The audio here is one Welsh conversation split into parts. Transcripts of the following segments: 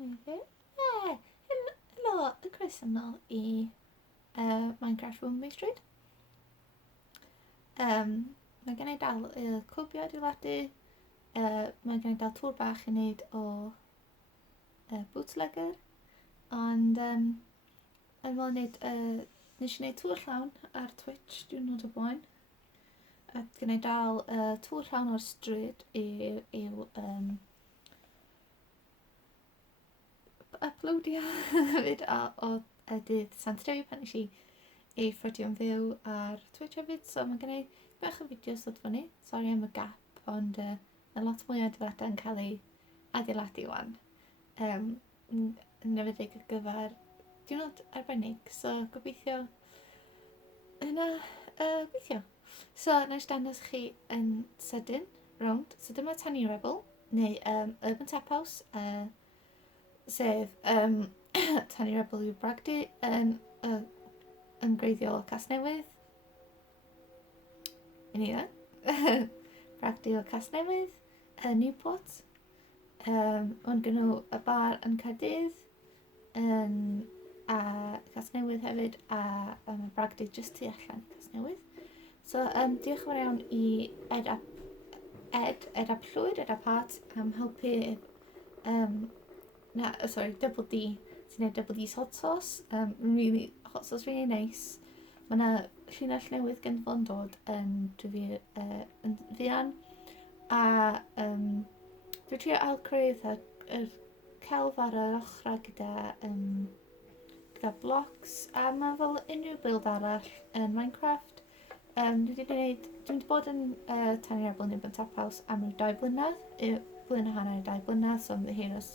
Helo, y croeso nôl i Minecraft Room by Stryd. Mae gen i dal y cwbio adeiladu, mae gen i dal tŵr bach i wneud o bootlegger, ond yn ôl wneud, nes i wneud tŵr llawn ar Twitch diwrnod o blaen. A gen i dal tŵr llawn o'r stryd i'w uploadio hefyd o dydd Santref pan nes i ffordio'n fyw ar Twitch hefyd, so mae gen i bach o fideos dod fyny. Sorry am y gap, ond mae lot mwy o adeiladau'n cael ei adeiladu wan. Yn nefedig ar gyfer diwrnod arbennig, so gobeithio yna gweithio. So, nes dangos chi yn sydyn, rownd. So dyma Tiny Rebel, neu Urban Tap House, sef Tiny Rebel yw bragdy yn greiddiol Casnewydd. Yn i bragdy o Casnewydd, Newport. Ond gen nhw y bar yn Caerdydd, a Casnewydd hefyd, a bragdy jyst tu allan Casnewydd. So, diolch yn fawr iawn i Ed Hart am helpu Double D sy'n gwneud Double D's hot sauce. Hot sauce really nice. Mae yna llinell newydd gen fo'n dod yn fuan. A dwi'n trio ail-creudd yr celf ar yr ochrau gyda blocks. A mae fel unrhyw build arall yn Minecraft. Dwi wedi bod yn Tiny Rebel neu Tap House am ryw 2 blynedd. Blwyddyn a hanner 2 blynedd, so am ddeheuros.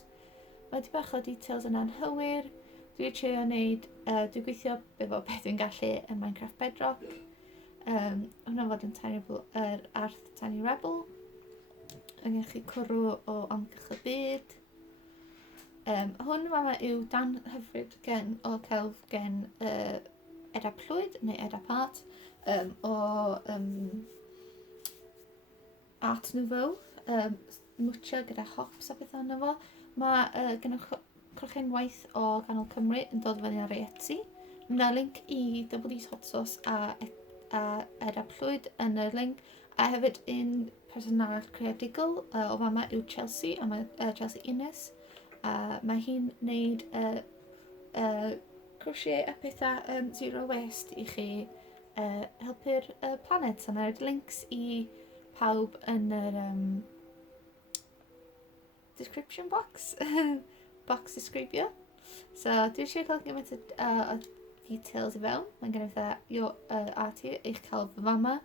Mae di bach o details yna'n hywir. Dwi'n trio wneud, dwi'n gweithio efo beth dwi'n gallu yn Minecraft Bedrock. Hwna'n fod yn arth Tiny Rebel. Yn gen chi cwrw o amgylch y byd. Hwn yw dan hyfryd o celf gen Ed neu Ed Hart o Art Nouveau. Mwtio gyda hops a beth yna fo. Mae gen i crochenwaith waith o ganol Cymru yn dod fyny ar Etsy. Mae link i Double D's hot sauce a Ed yn y link. A hefyd un person arall creadigol o fama yw Chelsea, a mae Chelsea Innes. Mae hi'n wneud crochet a pethau zero waste i chi helpu'r planet. So mae'r links i pawb yn yr description box. Box disgrifio. So dwi'n siarad cael gymaint o details i fewn. Mae'n gen i fatha arti eich cael fy fama.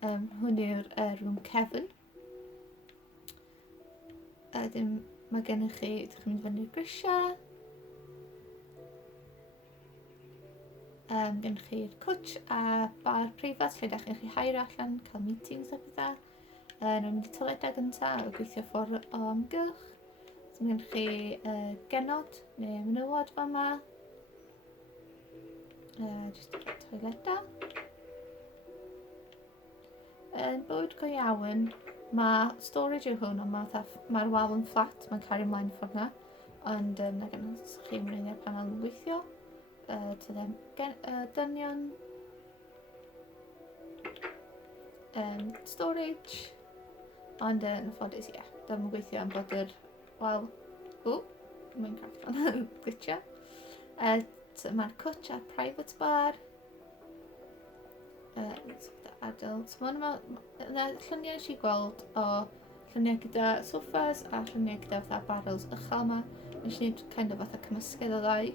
Hwn yw'r rŵm Kevin. Mae gen i chi, ydych chi'n mynd fyny'r grisiau. Gen i chi'r cwtch a bar preifat lle ydych chi'n hairo allan, cael meetings a pethau. Nawr mynd i toiledau gyntaf a gweithio ffordd o amgylch. So mae gen chi genod neu menywod fama. Jyst toiledau. Yn bywyd go iawn, mae storage yw hwn, ond mae'r wal yn flat, mae'n cario ymlaen ffordd yna. Ond na gen chi mynd i'r panel yn gweithio. Dynion. Storage. Ond yn ffodus, ie. Dyma'n gweithio am bod yr wal... Minecraft fan glitio. Mae'r cwtch a private bar. Adult. So mae lluniau eisiau gweld o lluniau gyda soffas a lluniau gyda fatha barrels uchel yma. Nes i wneud kind of fatha cymysgedd o ddau.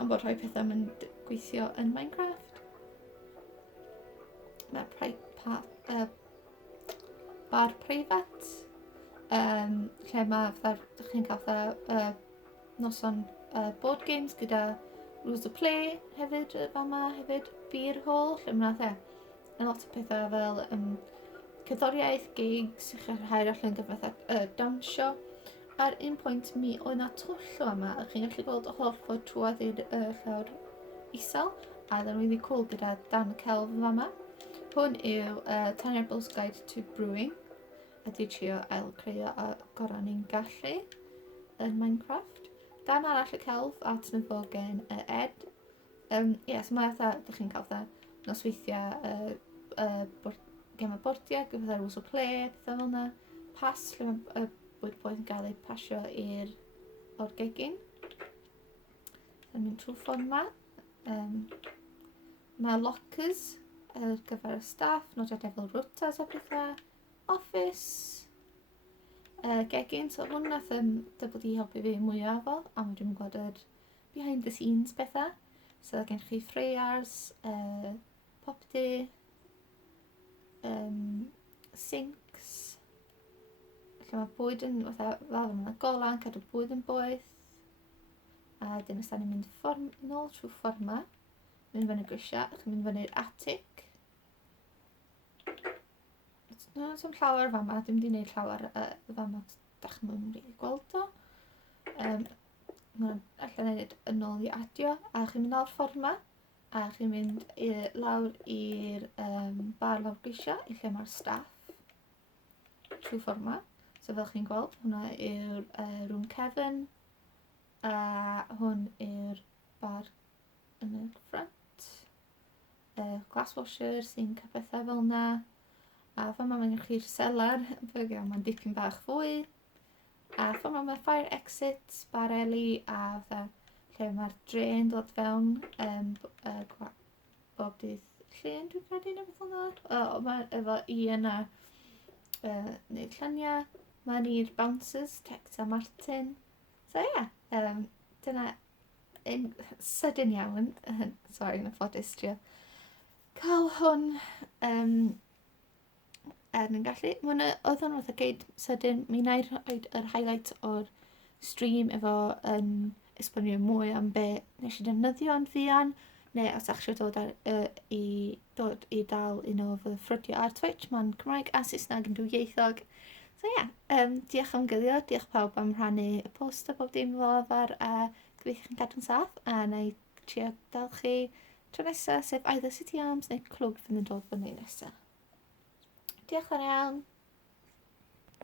Ond bod rhoi pethau mynd gweithio yn Minecraft. Mae bar preifat. Lle mae ydych chi'n cael fatha noson board games gyda rules of play hefyd fama hefyd. Beer hall, lle mae lot o pethau fel cerddoriaeth, gigs, chi'n rhaid allan gyda fatha dawnsio. Ar un pwynt mi oedd yna twll o yma, a chi'n gallu gweld y holl ffordd trwad i'r llawr isel, a dda'n really cool gyda dan y celf yn fama. Hwn yw Tiny Rebel's Guide to Brewing, a dwi'n trio ail-creu a gorau ni'n gallu. yn Minecraft. Dan arall y celf at na fo gen Ed. So mae ydych chi'n cael nosweithiau gema bordiau, gyda'r rules o play, pethau fel yna. Pas, lle mae bwyd poeth yn cael ei pasio o'r gegin. Yn mynd trwy ffordd yma. Mae lockers ar gyfer y staff, nodiadau fel routers a pethau. Office. Gegin, so hwn nath wedi helpu fi mwyaf o, a mae dwi'n gwybod yr behind the scenes pethau. So gen chi ffreiars, popdy, sinks, lle mae bwyd yn fel yna golan, cadw bwyd yn boeth. A dyn ystan ni'n mynd nôl trwy ffordd yma, mynd fyny grisiau, chi'n mynd fyny'r attic. Some llawer fama, dim wedi gwneud llawer fama, dach chi'n rili gweld o. Mae'n allan wneud yn ôl i adio, a chi'n mynd o'r ffordd yma, a chi'n mynd lawr i'r bar lawr grisiau, i lle mae'r staff trwy ffordd yma. So fel chi'n gweld, hwnna yw'r rŵm Kevin, a hwn yw'r bar yn y ffrant. Glass washer, sink a pethau fel yna. A fama mae'n chi'r cellar, mae'n dipyn bach fwy. A ffordd mae fire exit, bareli a lle mae'r drain dod fewn bob dydd llun dwi'n credu neu beth yna. Mae efo yna neu lluniau. Mae ni'r bouncers, Tex a Martin. So dyna sydyn iawn. Sorry, yn y ffodus trio cael hwn yn gallu. Oedd hwn fath o geid sydyn. Mi wna i roed yr highlight o'r stream efo esbonio mwy am be nes i defnyddio yn fuan, neu os eich dod i dal un o fy ffrydio ar Twitch, mae'n Cymraeg a Saesneg yn dwyieithog. So diolch am gyddio, diolch pawb am rhannu y post a bob dim fel arfer, a gobeithio chi'n cadw'n saff, a na i trio dal chi tro nesaf, sef either City Arms neu clwb fydd yn dod fyny nesaf. Diolch yn iawn.